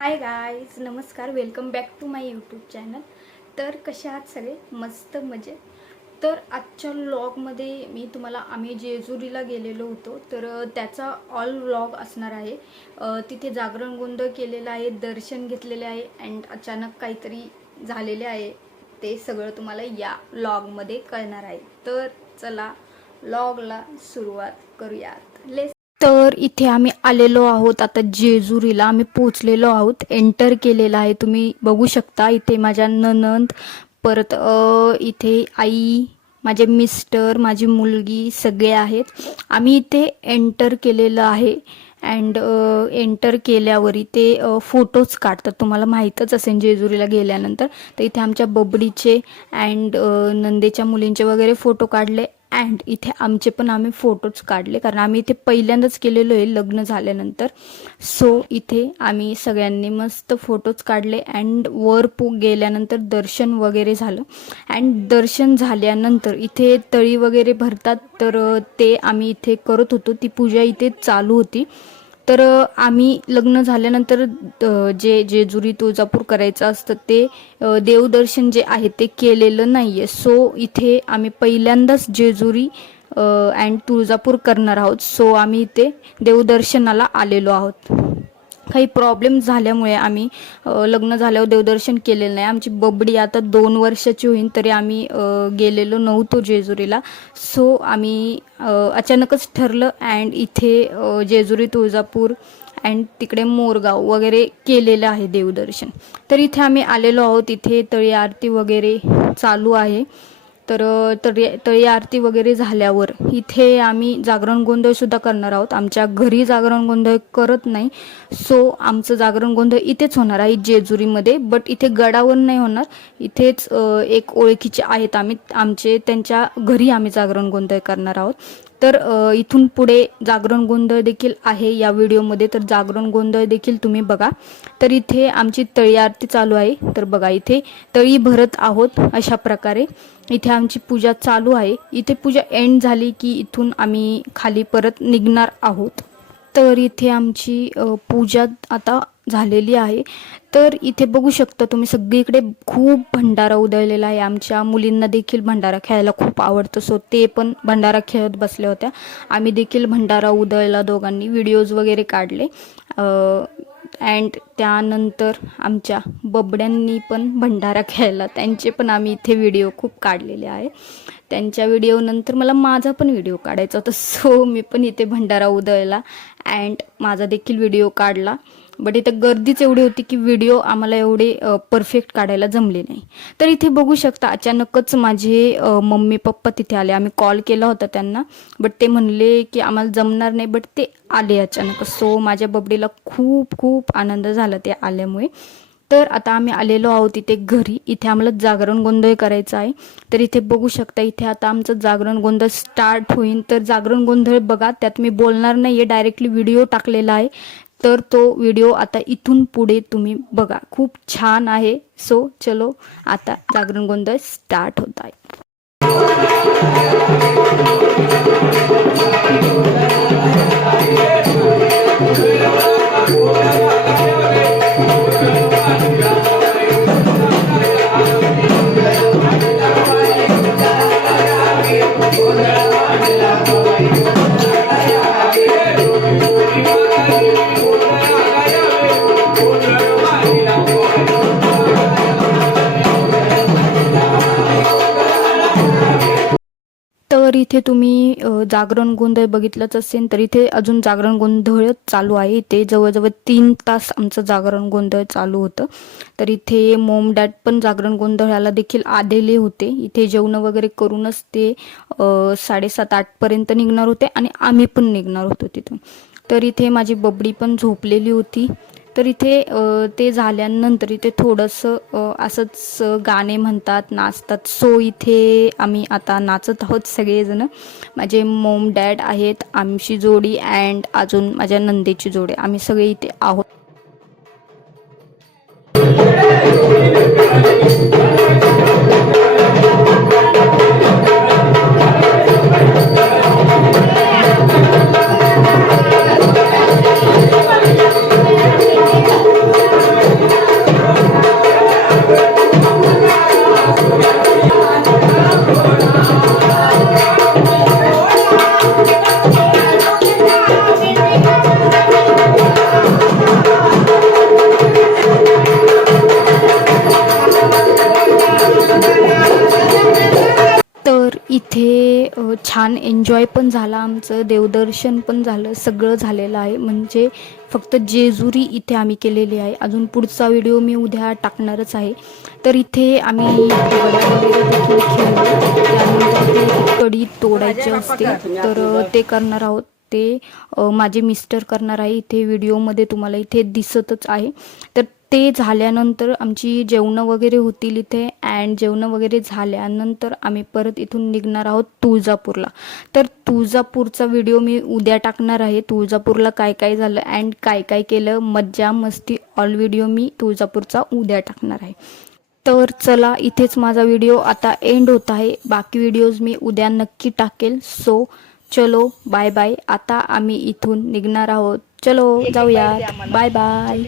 हाय guys नमस्कार. Welcome back to my YouTube channel तर कसे आहात सगळे? मस्त मजे तर आजच्या व्लॉगमध्ये मी तुम्हाला आम्ही जेजुरीला गेलेलो होतो. तर त्याचा ऑल व्लॉग असणार आहे. तिथे जागरण गोंधळ केलेला आहे दर्शन घेतलेले आहे अँड अचानक काहीतरी झालेले आहे. ते सगळं तुम्हाला या व्लॉगमध्ये कळणार आहे. तर चला व्लॉगला सुरुवात करूयात. लेस तर इथे आम्ही आलेलो आहोत. आता जेजुरीला आम्ही पोचलेलो आहोत. एंटर केलेलं आहे. तुम्ही बघू शकता इथे माझ्या ननंद परत अ, इथे आई माझे मिस्टर माझी मुलगी सगळे आहेत. आम्ही इथे एंटर केलेलं आहे. अँड एंटर केल्यावर इथे फोटोज काढतात. तुम्हाला माहीतच असेल जेजुरीला गेल्यानंतर. तर इथे आमच्या बबडीचे अँड नंदेच्या मुलींचे वगैरे फोटो काढले. अँड इथे आमचे पण आम्ही फोटोज काढले. कारण आम्ही इथे पहिल्यांदाच केलेलो आहे लग्न झाल्यानंतर. सो इथे आम्ही सगळ्यांनी मस्त फोटोज काढले अँड वर पू गेल्यानंतर दर्शन वगैरे झालं. अँड दर्शन झाल्यानंतर इथे तळी वगैरे भरतात. तर ते आम्ही इथे करत होतो. ती पूजा इथे चालू होती. तर आम्ही लग्न झाल्यानंतर जे जेजुरी तुळजापूर करायचं असतं ते देवदर्शन जे आहे ते केलेलं नाही आहे सो इथे आम्ही पहिल्यांदाच जेजुरी अँड तुळजापूर करणार आहोत. सो आम्ही इथे देवदर्शनाला आलेलो आहोत. काही प्रॉब्लेम झाल्यामुळे आम्ही लग्न झाल्यावर देवदर्शन केलेलं नाही. आमची बबडी आता दोन वर्षाची होईल तरी आम्ही गेलेलो नव्हतो जेजुरीला. सो आम्ही अचानकच ठरलं अँड इथे जेजुरी तुळजापूर अँड तिकडे मोरगाव वगैरे केलेलं आहे देवदर्शन. तर इथे आम्ही आलेलो आहोत. इथे तळी आरती वगैरे चालू आहे. तर तळी तळी आरती वगैरे झाल्यावर इथे आम्ही जागरण गोंधळसुद्धा करणार आहोत. आमच्या घरी जागरण गोंधळ करत नाही. सो आमचं जागरण गोंधळ इथेच होणार आहे जेजुरीमध्ये. बट इथे गडावर नाही होणार. इथेच एक ओळखीचे आहेत आम्ही. आमचे त्यांच्या घरी आम्ही जागरण गोंधळ करणार आहोत. तर इथून पुढे जागरण गोंधळ देखील आहे या व्हिडिओमध्ये. तर जागरण गोंधळ देखील तुम्ही बघा. तर इथे आमची तळी आरती चालू आहे. तर बघा इथे तळी भरत आहोत अशा प्रकारे. इथे आमची पूजा चालू आहे. इथे पूजा एंड झाली की इथून आम्ही खाली परत निघणार आहोत. तर इथे आमची पूजा आता झालेली आहे. तर इथे बघू शकता तुम्ही सगळीकडे खूप भंडारा उधळलेला आहे. आमच्या मुलींना देखील भंडारा खेळायला खूप आवडतं. सो ते पण भंडारा खेळत बसल्या होत्या. आम्ही देखील भंडारा उधळला दोघांनी. व्हिडिओज वगैरे काढले. अँड त्यानंतर आमच्या बबड्यांनी पण भंडारा खेळला. त्यांचे पण आम्ही इथे व्हिडिओ खूप काढलेले आहे. त्यांच्या व्हिडिओनंतर मला माझा पण व्हिडिओ काढायचा होता. सो मी पण इथे भंडारा उधळला अँड माझा देखील व्हिडिओ काढला. बट इथं गर्दीच एवढी होती की व्हिडिओ आम्हाला एवढे परफेक्ट काढायला जमले नाही. तर इथे बघू शकता अचानकच माझे मम्मी पप्पा तिथे आले. आम्ही कॉल केला होता त्यांना. बट ते म्हणले की आम्हाला जमणार नाही. बट ते आले अचानक सो माझ्या बबडीला खूप खूप आनंद झाला ते आल्यामुळे. तर आता आम्ही आलेलो आहोत इथे घरी. इथे आम्हाला जागरण गोंधळ करायचा आहे. तर इथे बघू शकता इथे आता आमचं जागरण गोंधळ स्टार्ट होईल तर जागरण गोंधळ बघा त्यात मी बोलणार नाही आहे डायरेक्टली व्हिडिओ टाकलेला आहे. तर तो व्हिडिओ आता इथून पुढे तुम्ही बघा. खूप छान आहे. सो चलो आता जागरण गोंधळ स्टार्ट होत आहे. तर इथे तुम्ही जागरण गोंधळ बघितलंच असेल तर इथे अजून जागरण गोंधळ चालू आहे. इथे जवळजवळ तीन तास आमचं जागरण गोंधळ चालू होतं. तर इथे मोम डॅड पण जागरण गोंधळाला देखील आलेले होते. इथे जेवण वगैरे करूनच ते साडेसात आठपर्यंत निघणार होते आणि आम्ही पण निघणार होतो तिथून. तर इथे माझी बबडी पण झोपलेली होती. तर इथे ते झाल्यानंतर इथे थोडंसं असंच गाणे म्हणतात नाचतात. सो इथे आम्ही आता नाचत आहोत सगळेजण. माझे मोम डॅड आहेत आमची जोडी अँड अजून माझ्या नंदेची जोडी. आम्ही सगळे इथे आहोत. तिथे छान एन्जॉय पण झाला आमचं देवदर्शन पण झालं सगळं झालेलं आहे. म्हणजे फक्त जेजुरी इथे आम्ही केलेली आहे. अजून पुढचा व्हिडिओ मी उद्या टाकणारच आहे. तर इथे आम्ही त्यानंतर कडी तोडायची असते तर ते करणार आहोत. ते माझे मिस्टर करणार आहे. इथे व्हिडिओमध्ये तुम्हाला इथे दिसतच आहे. तर ते झाल्यानंतर आमची जेवणं वगैरे होतील इथे अँड जेवणं वगैरे झाल्यानंतर आम्ही परत इथून निघणार आहोत तुळजापूरला. तर तुळजापूरचा व्हिडिओ मी उद्या टाकणार आहे. तुळजापूरला काय काय झालं अँड काय काय केलं मज्जा मस्ती ऑल व्हिडिओ मी तुळजापूरचा उद्या टाकणार आहे. तर चला इथेच माझा व्हिडिओ आता एंड होत आहे. बाकी व्हिडिओज मी उद्या नक्की टाकेल. सो चलो बाय बाय आता आम्ही इथून निघणार आहोत. चलो जाऊया. Bye bye